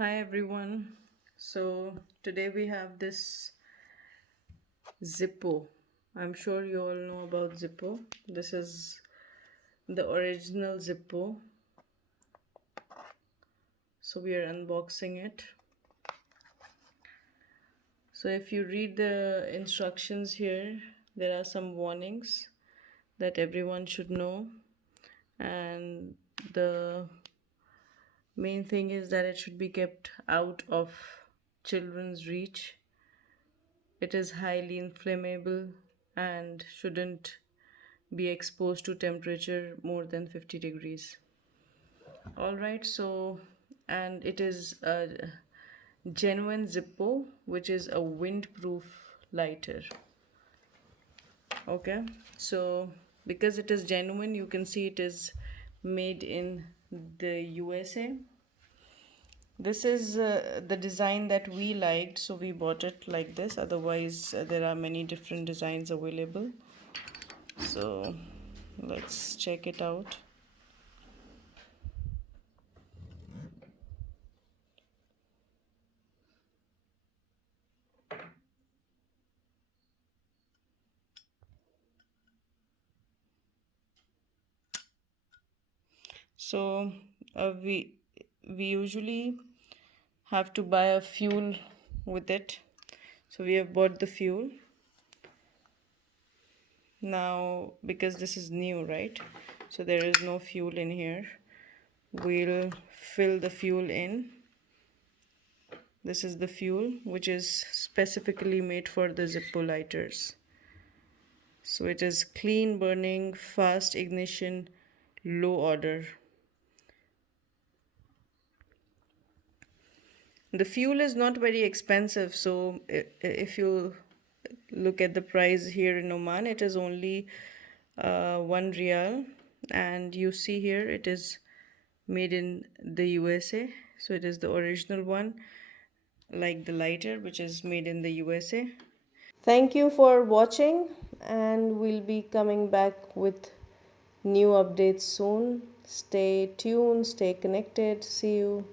Hi everyone. So today we have this Zippo. I'm sure you all know about Zippo. This is the original Zippo. So we are unboxing it. So if you read the instructions here, there are some warnings that everyone should know. And the main thing is that it should be kept out of children's reach. It is highly inflammable and shouldn't be exposed to temperature more than 50 degrees. All right, so and it is a genuine Zippo, which is a windproof lighter. Okay, so because it is genuine, you can see it is made in the USA. This is the design that we liked, so we bought it like this. Otherwise, there are many different designs available. So let's check it out. So uh, we we usually have to buy a fuel with it. So we have bought the fuel. Now because this is new, right? So there is no fuel in here. We'll fill the fuel in. This is the fuel which is specifically made for the Zippo lighters. So it is clean burning, fast ignition, low order. The fuel is not very expensive, so if you look at the price here in Oman, it is only 1 riyal, and you see here it is made in the USA, so it is the original one, like the lighter, which is made in the USA. Thank you for watching, and we'll be coming back with new updates soon. Stay tuned, stay connected. See you.